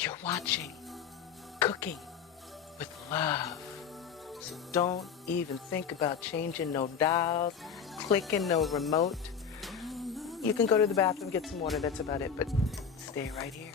You're watching Cooking with Love. So don't even think about changing no dials, clicking no remote. You can go to the bathroom, get some water, that's about it, but stay right here.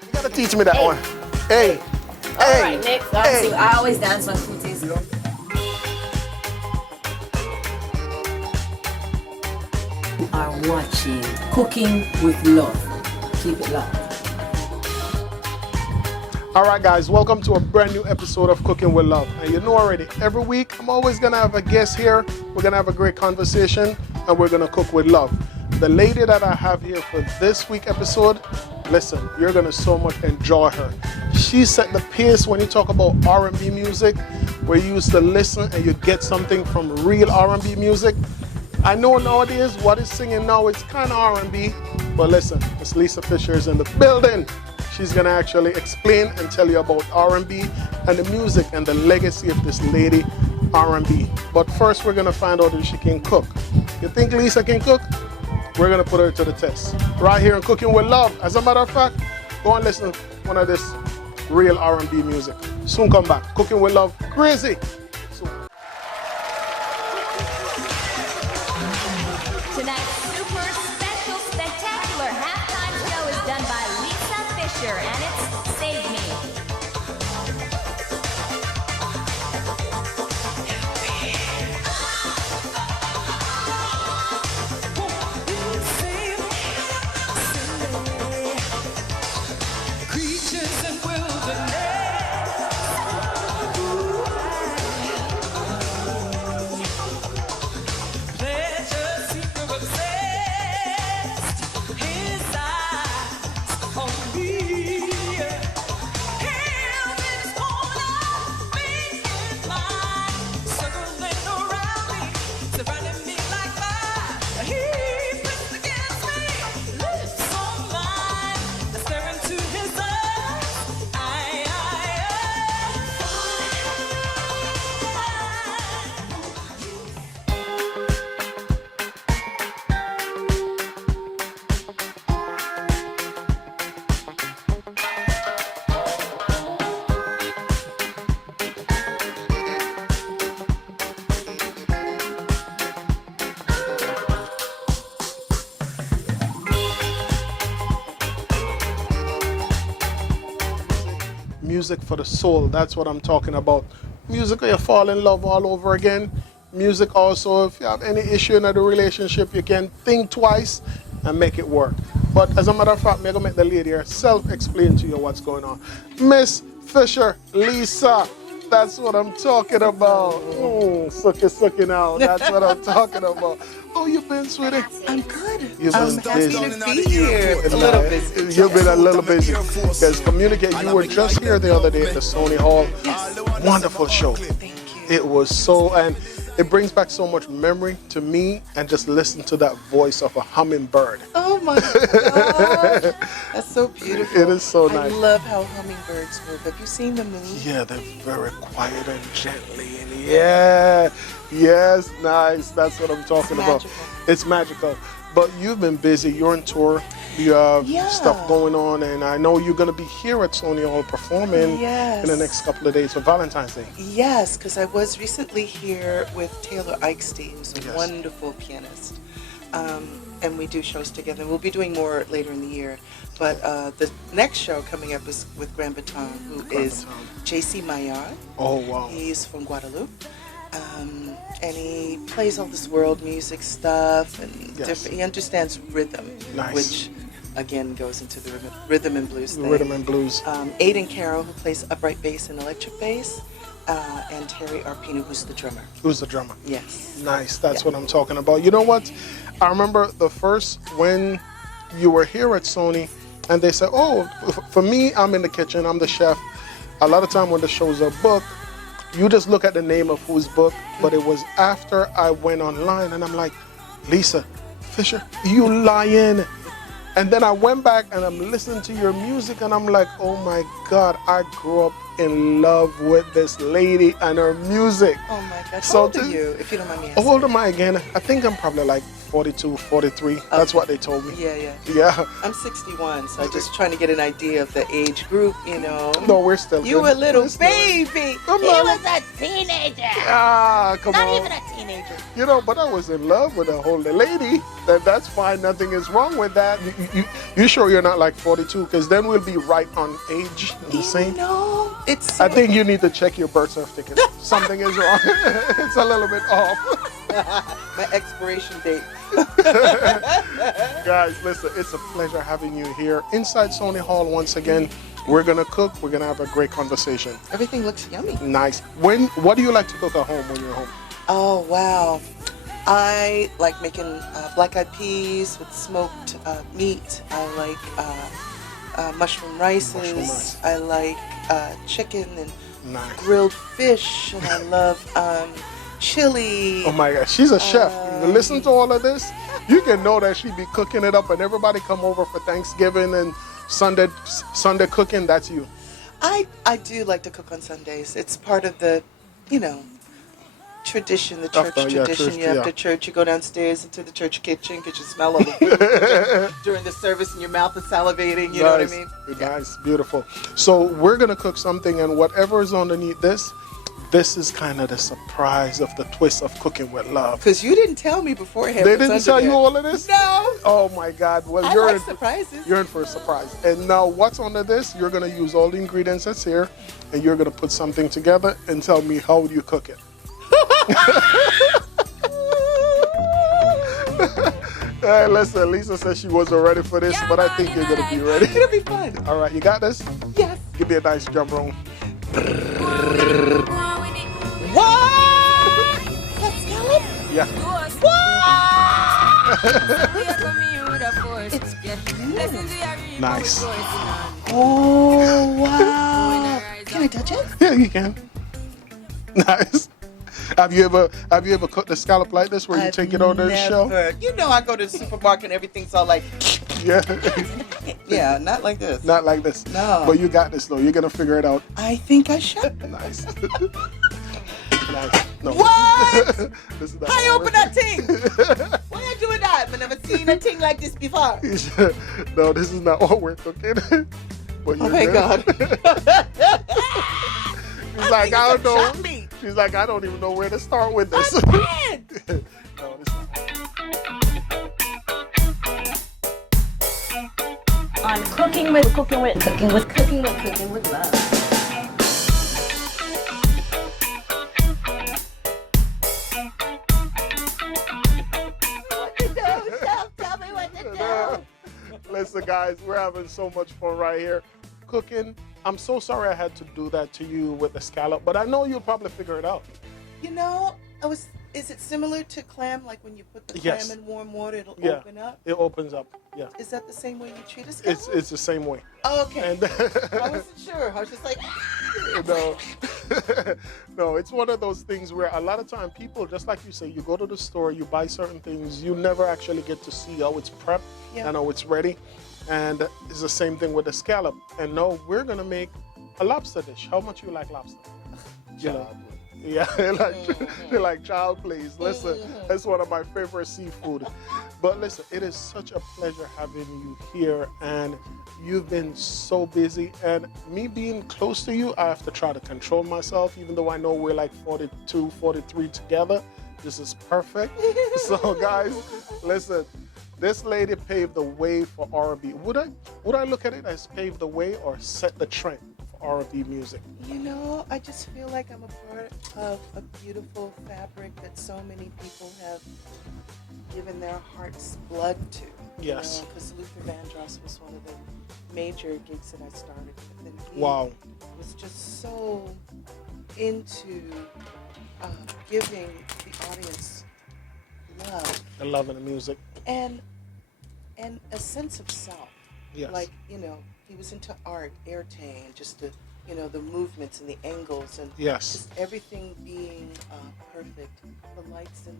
You gotta teach me that one. Hey. All right, next. I always dance on cooties. You are watching Cooking with Love. Keep it locked. Alright guys, welcome to a brand new episode of Cooking with Love. And you know already, every week I'm always gonna have a guest here. We're gonna have a great conversation and we're gonna cook with love. The lady that I have here for this week episode, listen, you're gonna so much enjoy her. She set the pace when you talk about R&B music, where you used to listen and you get something from real R&B music. I know nowadays what is singing now is kind of R&B, but listen, Miss Lisa Fischer is in the building. She's gonna actually explain and tell you about R&B and the music and the legacy of this lady R&B. But first we're gonna find out if she can cook. You think Lisa can cook? We're gonna put her to the test. Right here on Cooking with Love. As a matter of fact, go and listen to one of this real R&B music. Soon come back. Cooking with Love, crazy. Tonight's super special, spectacular halftime show is done by Lisa Fischer, and it's Save Me. Creatures and wilderness. Music for the soul, that's what I'm talking about. Music where you fall in love all over again. Music also, if you have any issue in the relationship, you can think twice and make it work. But as a matter of fact, I'm going to make the lady herself explain to you what's going on. Miss Fischer, Lisa, that's what I'm talking about. Sucky now, that's what I'm talking about. Oh, you been, sweetie? I'm good. You've been busy. Happy to be here. A little busy. You've been a little busy. Because communicate, you were just here the other day at the Sony Hall. Wonderful show. Thank you. It was so, and it brings back so much memory to me, and just listen to that voice of a hummingbird. Oh my gosh. That's so beautiful. It is so nice. I love how hummingbirds move. Have you seen them move? Yeah, they're very quiet and gently. And yeah, yes, nice. That's what I'm talking about. It's magical. But you've been busy. You're on tour. You have stuff going on. And I know you're going to be here at Sony Hall performing in the next couple of days for Valentine's Day. Yes, because I was recently here with Taylor Eichstein, who's a wonderful pianist. And we do shows together. We'll be doing more later in the year. But the next show coming up is with Grand Baton, who is J.C. Maillard. Oh, wow. He's from Guadeloupe. And he plays all this world music stuff, and different, he understands rhythm, which again goes into the rhythm and blues thing. Rhythm and blues. Aiden Carroll, who plays upright bass and electric bass, and Terry Arpino, who's the drummer. Who's the drummer? Yes. Nice. That's what I'm talking about. You know what? I remember when you were here at Sony, and they said, oh, for me, I'm in the kitchen, I'm the chef. A lot of time when the shows are booked, you just look at the name of who's booked, but it was after I went online, and I'm like, Lisa, Fischer, you lying. And then I went back and I'm listening to your music, and I'm like, oh my God, I grew up in love with this lady and her music. Oh my God. How old are you, if you don't mind me asking? How old am I again? I think I'm probably like 42, 43. That's what they told me. Yeah. I'm 61, so I'm just trying to get an idea of the age group, you know. No, we're still You good. a little baby. He was a teenager. Come on. Not even a teenager. You know, but I was in love with a whole lady. That's fine. Nothing is wrong with that. You sure you're not like 42? Because then we'll be right on age. The same. No, it's. I think you need to check your birth certificate. Something is wrong. It's a little bit off. My expiration date. Guys, listen, it's a pleasure having you here inside Sony Hall once again. We're gonna cook. We're gonna have a great conversation. Everything looks yummy. Nice. What do you like to cook at home when you're home? Oh wow, I like making black-eyed peas with smoked meat. I like mushroom rices. I like chicken and grilled fish, and I love chili. Oh my God, she's a chef. Listen to all of this. You can know that she be cooking it up, and everybody come over for Thanksgiving and Sunday cooking. That's you. I do like to cook on Sundays. It's part of the, tradition, the church tradition. After church, you go downstairs into the church kitchen because you smell all the food during the service, and your mouth is salivating. You know what I mean? Nice, beautiful. So we're gonna cook something, and whatever is underneath this is kind of the surprise of the twist of Cooking with Love. Because you didn't tell me beforehand. They didn't tell you all of this? No. Oh my God. Well, I like surprises. You're in for a surprise. And now what's under this? You're going to use all the ingredients that's here, and you're going to put something together and tell me how you cook it. Hey, listen, Lisa says she wasn't ready for this, but I think you're going to be ready. It'll be fun. All right, you got this? Yes. Give me a nice drum roll. What? That's scallop? Yeah. What? It's beautiful. Nice. Oh, wow. Can I touch it? Yeah, you can. Nice. Have you ever cooked a scallop like this where you take it on the shell? You know, I go to the supermarket and everything's all like. Yeah. Yeah, not like this. Not like this. No. But you got this though. You're gonna figure it out. I think I should. Nice. Nice. No. What? This is How you open that thing? Why you doing that? I've never seen a thing like this before. No, this is not what we're cooking. But Oh my God. She's like, I don't know. She's like, I don't even know where to start with this. I'm dead. No, this is On Cooking with Love. Tell me what to do. Listen, guys, we're having so much fun right here. Cooking. I'm so sorry I had to do that to you with the scallop, but I know you'll probably figure it out. You know, is it similar to clam? Like when you put the clam in warm water, it'll open up? It opens up, yeah. Is that the same way you treat a scallop? It's the same way. Oh, okay. And I wasn't sure. I was just like, no. No, it's one of those things where a lot of time people, just like you say, you go to the store, you buy certain things, you never actually get to see how it's prepped and how it's ready. And it's the same thing with the scallop. And no, we're gonna make a lobster dish. How much you like lobster? You know? Yeah, they like child please. Listen, it's one of my favorite seafood. But listen, it is such a pleasure having you here, and you've been so busy. And me being close to you, I have to try to control myself, even though I know we're like 42, 43 together. This is perfect. So guys, listen, this lady paved the way for R&B. Would I look at it as paved the way or set the trend for R&B music? You know, I just feel like I'm a part of a beautiful fabric that so many people have given their heart's blood to. Yes. Because Luther Vandross was one of the major gigs that I started with. And he Wow. was just so into giving the audience love. The love and the music. And a sense of self. Yes. Like, you know, he was into art, airtay, and just the, you know, the movements and the angles and Yes. just everything being perfect. The lights and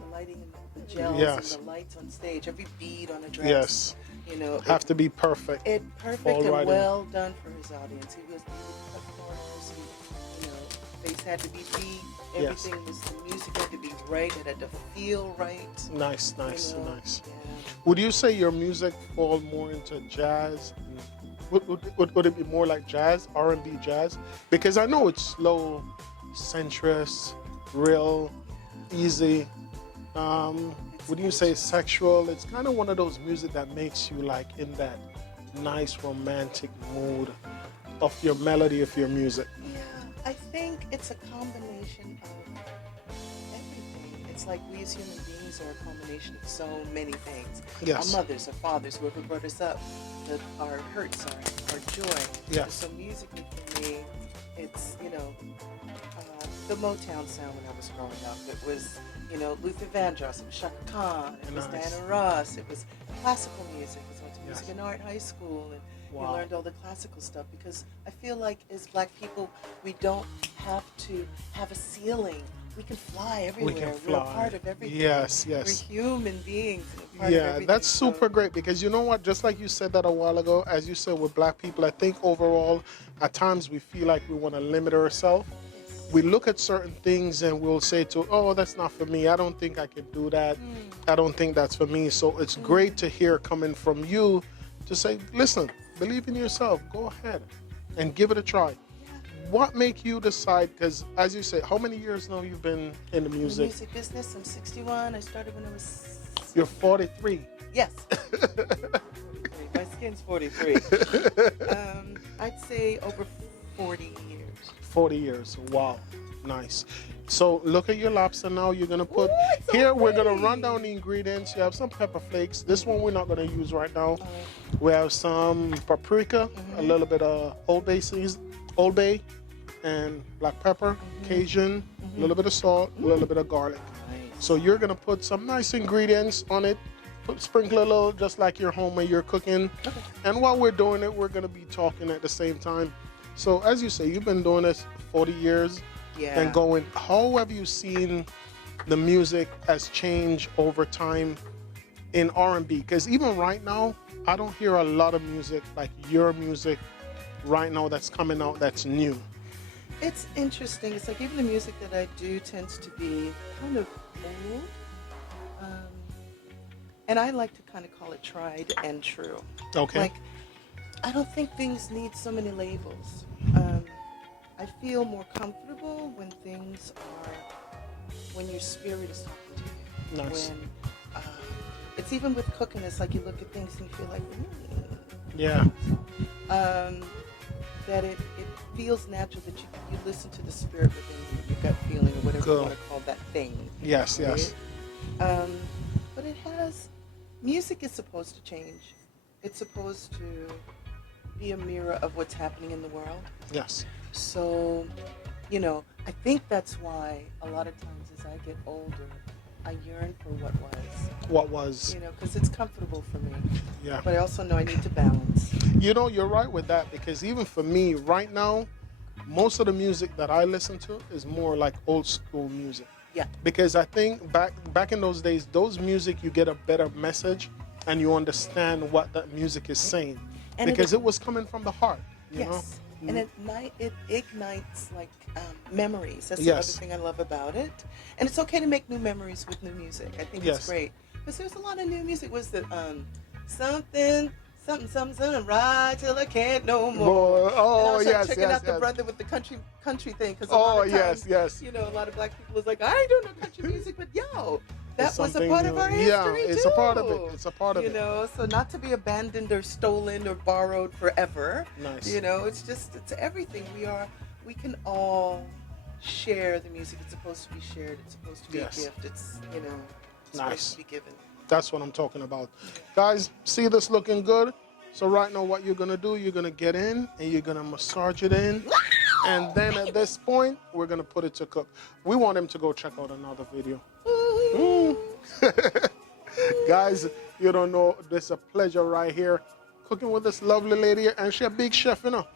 the lighting and the gels Yes. and the lights on stage, every bead on a dress. Yes. You know, Have to be perfect. it perfect Fall and right in. well done for his audience. He would cut corners, and, you know, face had to be beat. Yes. Everything was, the music had to be right. It had to feel right. Nice, nice, You know? nice. Yeah. Would you say your music fall more into jazz? Would it be more like jazz, R&B jazz? Because I know it's slow, sensuous, real, easy. Would you say sexual? It's kind of one of those music that makes you like in that nice romantic mood of your melody of your music. Yeah, I think it's a combination of everything. It's like we as human beings are a combination of so many things. Yes. Our mothers, our fathers, whoever brought us up, our hurts, our joy. Yes. So musically for me, it's, you know, the Motown sound when I was growing up. It was, you know, Luther Vandross, it was Chaka Khan, it was Nice. Diana Ross, it was classical music. I went to Yes. music and art high school, and Wow. you learned all the classical stuff, because I feel like as black people, we don't have to have a ceiling. We can fly everywhere. We can We're a fly. part of everything. Yes, yes. We're human beings and a part of Yeah, everything. that's So, super great, because you know what? Just like you said that a while ago, as you said with black people, I think overall, at times we feel like we want to limit ourselves. We look at certain things and we'll say to, oh, that's not for me. I don't think I can do that. I don't think that's for me. So it's great to hear coming from you to say, listen, believe in yourself. Go ahead and give it a try. What make you decide? Because as you say, how many years now you've been in the in the music? music business, I'm 61. I started when I was... You're 43. Yes. My skin's 43. I'd say over 40 years. 40 years. Wow. Nice. So look at your lobster now. You're going to put... Ooh, it's so Here, we're going to pretty. run down the ingredients. You have some pepper flakes. This one we're not going to use right now. We have some paprika, a little bit of Old Bay, and black pepper, Cajun, a little bit of salt, a little bit of garlic. Nice. So you're gonna put some nice ingredients on it. Sprinkle a little, just like your home when you're cooking. Okay. And while we're doing it, we're gonna be talking at the same time. So as you say, you've been doing this 40 years Yeah. and going. How have you seen the music has changed over time in R&B? Because even right now, I don't hear a lot of music like your music right now that's coming out that's new. It's interesting. It's like even the music that I do tends to be kind of old. And I like to kind of call it tried and true. Okay. Like, I don't think things need so many labels. I feel more comfortable when things are, when your spirit is talking to you. Nice. When, it's even with cooking, it's like you look at things and you feel like, Yeah. that it feels natural that you listen to the spirit within you, your gut feeling, or whatever Cool. you want to call that thing. Yes, yes. Right? But it has, music is supposed to change. It's supposed to be a mirror of what's happening in the world. Yes. So, you know, I think that's why a lot of times as I get older, I yearn for what was. What was? You know, because it's comfortable for me. Yeah. But I also know I need to balance. You know, you're right with that, because even for me right now, most of the music that I listen to is more like old school music. Yeah. Because I think back in those days, those music, you get a better message and you understand what that music is saying. And because it was coming from the heart, you know? Yes. And at night, it ignites like memories. That's Yes. the other thing I love about it. And it's okay to make new memories with new music. I think Yes. it's great. Because there's a lot of new music. Was that something, ride till I can't no more. Oh, and I was yes, checking yes, out the yes. brother with the country thing. Because Oh, of yes, times, yes. You know, a lot of black people was like, I ain't doing no country music, but yo, that It's was a something part of new. our history Yeah, it's a part of it. too. It's a part of You it. know, so not to be abandoned or stolen or borrowed forever. Nice. You know, it's everything. We can all share the music. It's supposed to be shared. It's supposed to be Yes. a gift. It's, you know, it's Nice. supposed to be given. That's what I'm talking about. Guys, see this looking good? So right now what you're going to do, you're going to get in and you're going to massage it in. And then at this point, we're going to put it to cook. We want him to go check out another video. Guys, you don't know, this is a pleasure right here. Cooking with this lovely lady here, and she's a big chef, you know.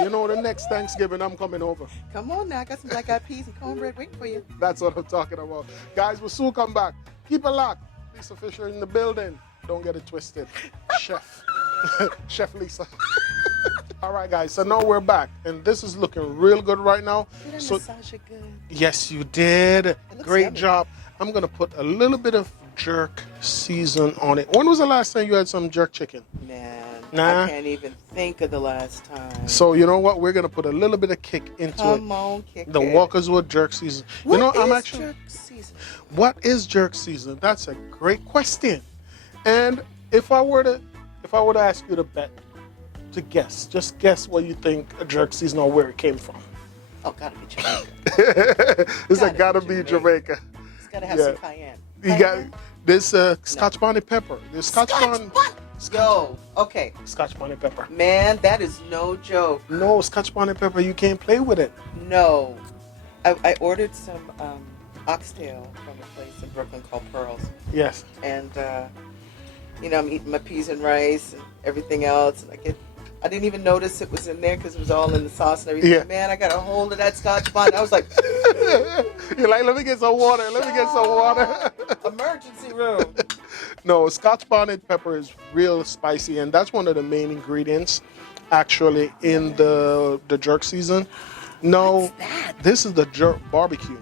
You know, the next Thanksgiving, I'm coming over. Come on now. I got some black eyed peas and cornbread waiting for you. That's what I'm talking about. Guys, we'll soon come back. Keep it locked. Lisa Fischer in the building. Don't get it twisted. Chef. Chef Lisa. All right, guys. So now we're back. And this is looking real good right now. Did I So, massage it good? yes, you did. looks Great yummy. job. I'm going to put a little bit of jerk season on it. When was the last time you had some jerk chicken? Man, Nah. I can't even think of the last time. So, you know what? We're going to put a little bit of kick into Come it. on, kick The it. Walkerswood jerk season. What you know, I'm is actually. jerk season? What is jerk season? That's a great question. And if I were to ask you to bet, to guess, just guess what you think a jerk season or where it came from. Oh, gotta be Jamaica. It's gotta be Jamaica. It's gotta have Yeah. some cayenne. You got Cayenne? this Scotch bonnet pepper. This Scotch bonnet. Yo, okay. Scotch bonnet pepper. Man, that is no joke. No, Scotch bonnet pepper. You can't play with it. No. I ordered some oxtail from a place in Brooklyn called Pearls. Yes. And, you know, I'm eating my peas and rice and everything else. And I didn't even notice it was in there because it was all in the sauce and everything. Yeah. Man, I got a hold of that Scotch bonnet. I was like, You're like, let me get some water. Let me get some water. emergency room. No, Scotch bonnet pepper is real spicy, and that's one of the main ingredients actually in the jerk season. No, What's that? this is the jerk barbecue.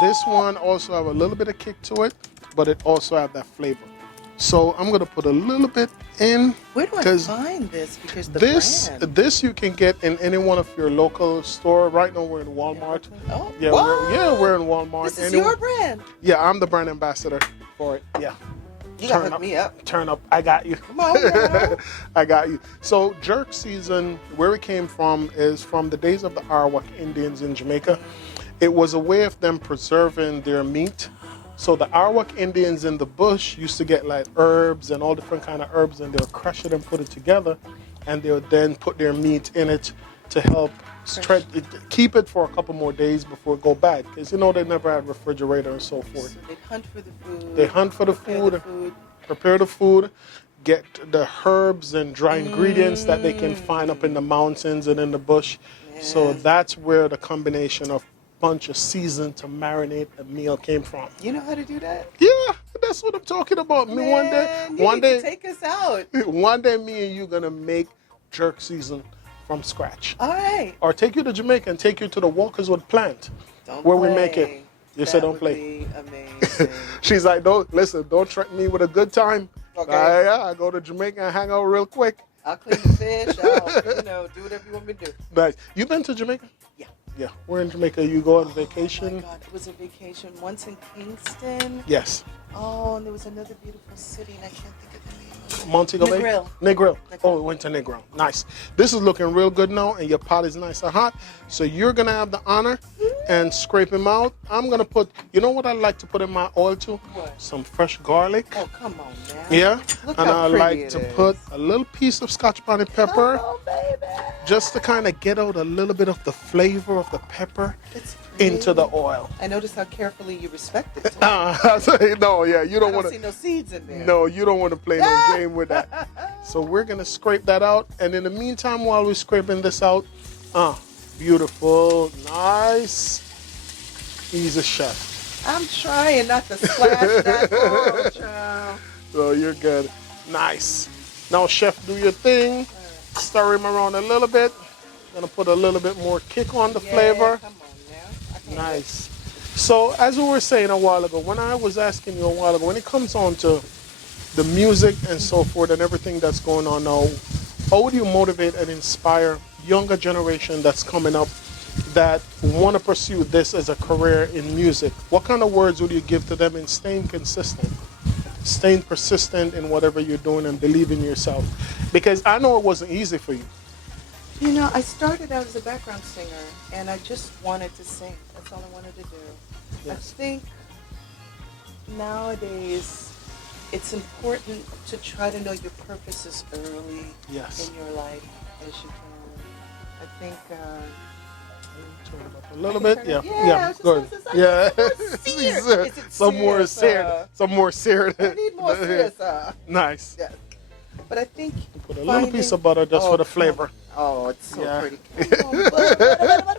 This one also have a little bit of kick to it, but it also have that flavor. So I'm gonna put a little bit in. Where do I 'cause find this? Because the this brand. this you can get in any one of your local store. Right now we're in Walmart. Oh, Yeah, what? we're in Walmart. This is Any- your brand. Yeah, I'm the brand ambassador for it. Yeah. You gotta Turn hook me up. Turn up. I got you. Come on now. I got you. So jerk season, where it came from is from the days of the Arawak Indians in Jamaica. It was a way of them preserving their meat. So the Arawak Indians in the bush used to get like herbs and all different kind of herbs, and they'll crush it and put it together, and they'll then put their meat in it to help keep it for a couple more days before it go bad. Because you know they never had refrigerator and so forth. So they hunt for the food. They hunt for the prepare the food, get the herbs and dry ingredients that they can find up in the mountains and in the bush. So Yeah. that's where the combination of bunch of season to marinate a meal came from. You know how to do that? Yeah, that's what I'm talking about. Me one Man, you one need to day, take us out. one day, me and you gonna make jerk season from scratch, All right. or take you to Jamaica and take you to the Walkerswood plant Don't where play. we make it. You said don't play. Be amazing. She's like, don't threaten me with a good time. Okay. I go to Jamaica and hang out real quick. I'll clean the fish. I'll, do whatever you want me to do. Nice. You been to Jamaica? Yeah. Yeah. We're in Jamaica. You go on Oh vacation? my God, it was a vacation once in Kingston. Yes. Oh, and there was another beautiful city, and I can't think of the name of it. Montego Bay? Negril. Negril. Negril. Oh, we went to Negril. Nice. This is looking real good now, and your pot is nice and hot. So you're going to have the honor and scrape him out. I'm going to put, you know what I like to put in my oil too? What? Some fresh garlic. Oh, come on, man. Yeah. Look And how I pretty like it to is. put a little piece of Scotch bonnet pepper. Oh, baby. Just to kind of get out a little bit of the flavor of the pepper It's pretty. into the oil. I noticed how carefully you respect it. Too. No, yeah, you I don't don't want see to. no seeds in there. No, you don't want to play no game with that. So we're gonna scrape that out, and in the meantime, while we're scraping this out, Beautiful. Nice. He's a chef. I'm trying not to splash that oil, child. So you're good. Nice. Now, chef, do your thing. Stir him around a little bit. Gonna put a little bit more kick on the flavor. Come on now. Nice. So, as we were saying a while ago, when I was asking you a while ago, when it comes on to the music and so forth and everything that's going on now, how would you motivate and inspire younger generation that's coming up that want to pursue this as a career in music? What kind of words would you give to them in staying consistent, staying persistent in whatever you're doing and believe in yourself? Because I know it wasn't easy for you. You know, I started out as a background singer, and I just wanted to sing. That's all I wanted to do. Yes. I think nowadays it's important to try to know your purposes early Yes. in your life as you can. I think... Turn it up a little bit. Yeah. Yeah, I was just Good. gonna say, Yeah. Is it Some more seared, seared. Some more seared. I need more serious. Nice. Yeah. But I think Put a little piece of butter just for the flavor. Oh, it's so Yeah. pretty. Come on, butter.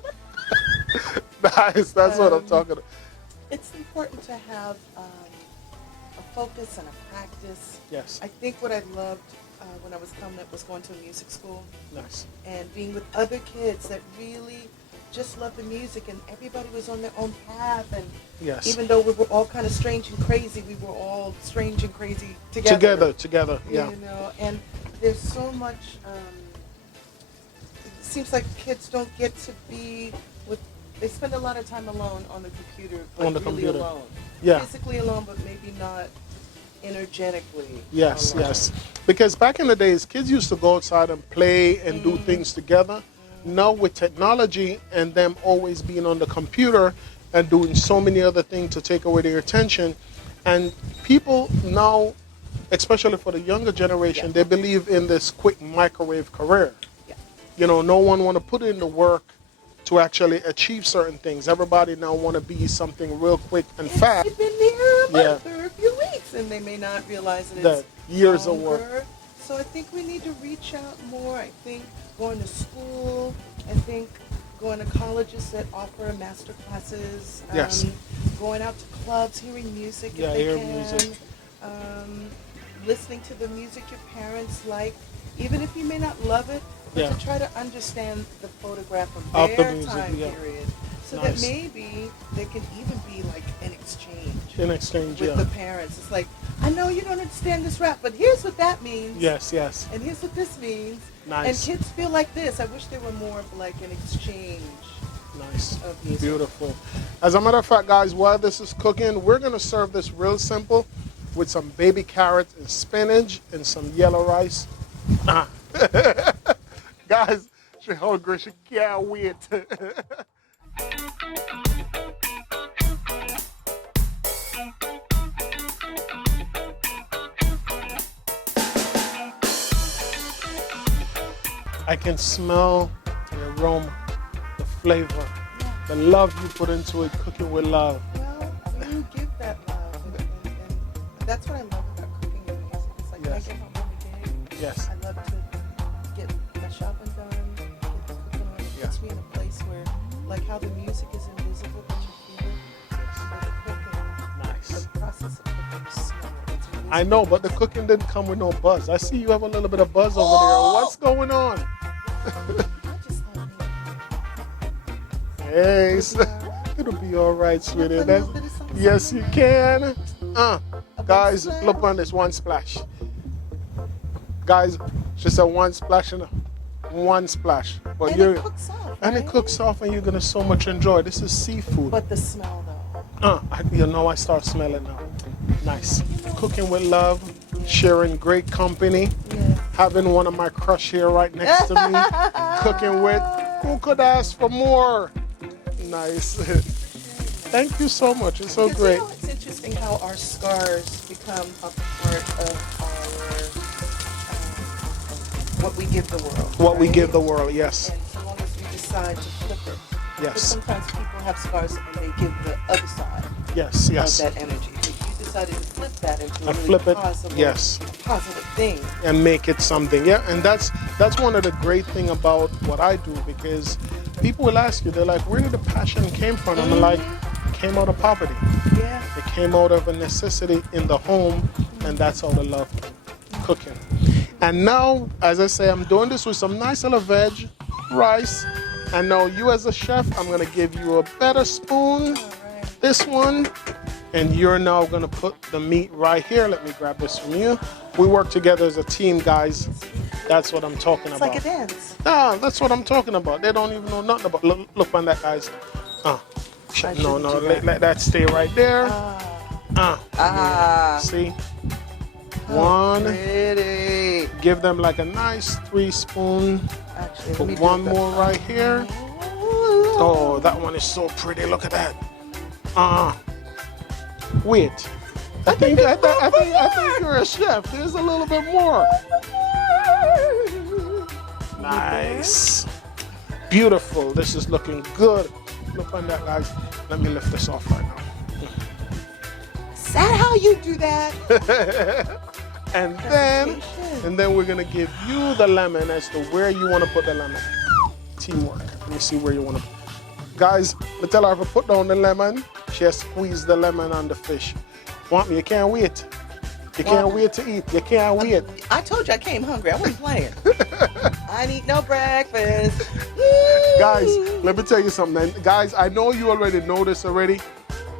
Nice. That's what I'm talking about. It's important to have a focus and a practice. Yes. I think what I loved when I was coming up was going to a music school Nice. and being with other kids that really just loved the music, and everybody was on their own path. And Yes. even though we were all kind of strange and crazy, we were all strange and crazy together. Together. Yeah. You know, and there's so much. It seems like kids don't get to be with. They spend a lot of time alone on the computer, but On the really computer. alone. Yeah. Physically alone, but maybe not energetically. Yes, alone. yes. Because back in the days, kids used to go outside and play and do things together. Now with technology and them always being on the computer and doing so many other things to take away their attention, and people now, especially for the younger generation, they believe in this quick microwave career. Yeah. You know, no one want to put in the work to actually achieve certain things. Everybody now want to be something real quick and fast. They've been there Yeah. for a few weeks, and they may not realize that That it's years of work. longer. So I think we need to reach out more. I think going to school. I think going to colleges that offer master classes. Yes. Going out to clubs, hearing music Yeah, if they hear can. music. Listening to the music your parents like, even if you may not love it, but Yeah. to try to understand the photograph of Of the their music, time yeah. period. So Nice. that maybe there can even be like an exchange In exchange, with yeah. the parents. It's like, I know you don't understand this rap, but here's what that means. Yes, yes. And here's what this means. Nice. And kids feel like this. I wish there were more of like an exchange Nice. of music. Beautiful. As a matter of fact, guys, while this is cooking, we're going to serve this real simple with some baby carrots and spinach and some yellow rice. Ah. Guys, she's hungry. She can't wait. I can smell the aroma, the flavor, the love you put into it, cooking with love. Well, you give that love. And that's what I love about cooking and music. It's like Yes. when I get home from a gig, Yes. I love to get my shopping done, get the cooking on. It Yeah. puts me in a place where, like how the music is invisible, but you feel it. But the cooking, Nice. the process of cooking, you smell it. It's really I know, but the cooking didn't come with no buzz. I see you have a little bit of buzz over there. What's going on? I just love Hey, it. it'll be all right, sweetie. Put a little bit of something, Yes, you can. Guys, splash. look on this one splash. Guys, just a one splash and a one splash. But And you're it cooks off, and it right? cooks off, and you're gonna so much enjoy. This is seafood. But the smell though. I start smelling now. Nice. Cooking with love, sharing great company, Yeah. having one of my crush here right next to me, cooking with. Who could ask for more? Nice. Thank you so much. It's so Because, great. You know, it's interesting how our scars become a part of our what we give the world. What we right? give the world, yes. And so long as we decide to flip it. Because Yes. sometimes people have scars and they give the other side Yes, yes. of that energy. But you decided to flip that into a really flip it, positive, yes. positive thing. And make it something. Yeah, and that's one of the great thing about what I do, because people will ask you, they're like, where did the passion came from? I'm like, it came out of poverty. Yeah. It came out of a necessity in the home, and that's how the love came. Cooking. And now, as I say, I'm doing this with some nice little veg, rice. And now you as a chef, I'm gonna give you a better spoon, this one, and you're now gonna put the meat right here. Let me grab this from you. We work together as a team, guys. That's what I'm talking It's about. like a dance. Nah, that's what I'm talking about. They don't even know nothing about. Look on that, guys. No, shouldn't do let that stay right there. See? One. Pretty. Give them like a nice 3 spoon. Actually, let Put me do one that. more right here. Oh, that one is so pretty. Look at that. Wait. I think you're a chef. There's a little bit more. Nice. Beautiful. This is looking good. Look on that, guys. Let me lift this off right now. Is that how you do that? And then we're gonna give you the lemon as to where you want to put the lemon. Teamwork. Let me see where you want to. Guys, I tell her if I put down the lemon, she has squeezed the lemon on the fish. Want me? You can't wait. You can't wait to eat. You can't wait. I told you I came hungry. I wasn't playing. I didn't eat no breakfast. Guys, let me tell you something. Guys, I know you already know this already.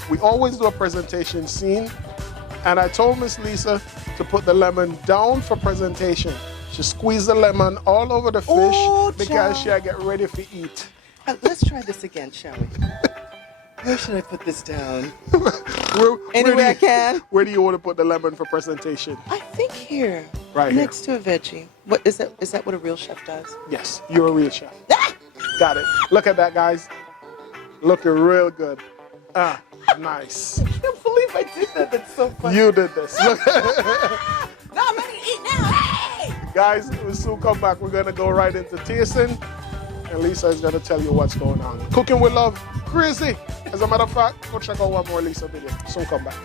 We always do a presentation scene, and I told Miss Lisa to put the lemon down for presentation. She squeezed the lemon all over the fish because she had to get ready for eat. Let's try this again, shall we? Where should I put this down? Anywhere I can. Where do you want to put the lemon for presentation? I think here. Right next to a veggie. What is that? Is that what a real chef does? Yes, you're a real chef. Ah! Got it. Look at that, guys. Looking real good. Nice. I can't believe I did that. That's so funny. You did this. Look. No, I'm ready to eat now. Hey! Guys, we'll soon come back. We're going to go right into tasting. And Lisa is going to tell you what's going on. Cooking with love. Crazy. As a matter of fact, go check out one more Lisa video. Soon come back.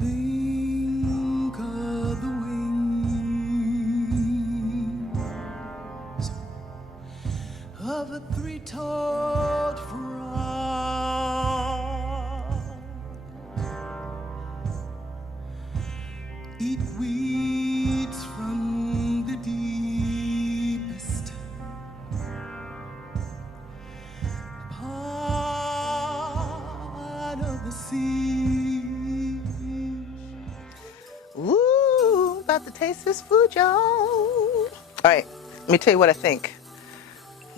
Think of the wings of a three-toed frog. Eat weeds from the deepest part of the sea. Ooh, about to taste this food, y'all. All right, let me tell you what I think.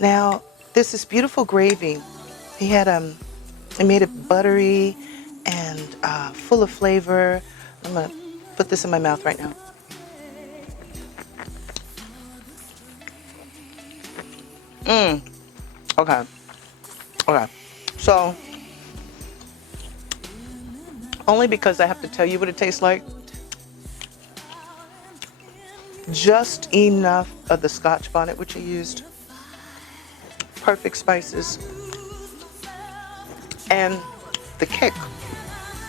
Now, this is beautiful gravy. He had he made it buttery and full of flavor. I'm gonna put this in my mouth right now. Okay. So, only because I have to tell you what it tastes like. Just enough of the Scotch bonnet, which I used. Perfect spices. And the kick,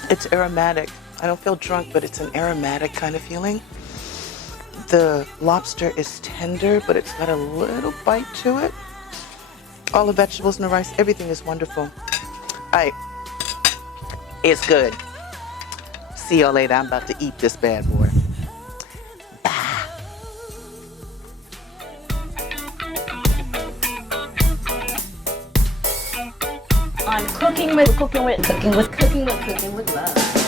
it's aromatic. I don't feel drunk, but it's an aromatic kind of feeling. The lobster is tender, but it's got a little bite to it. All the vegetables and the rice, everything is wonderful. All right, it's good. See y'all later. I'm about to eat this bad boy. On cooking with love.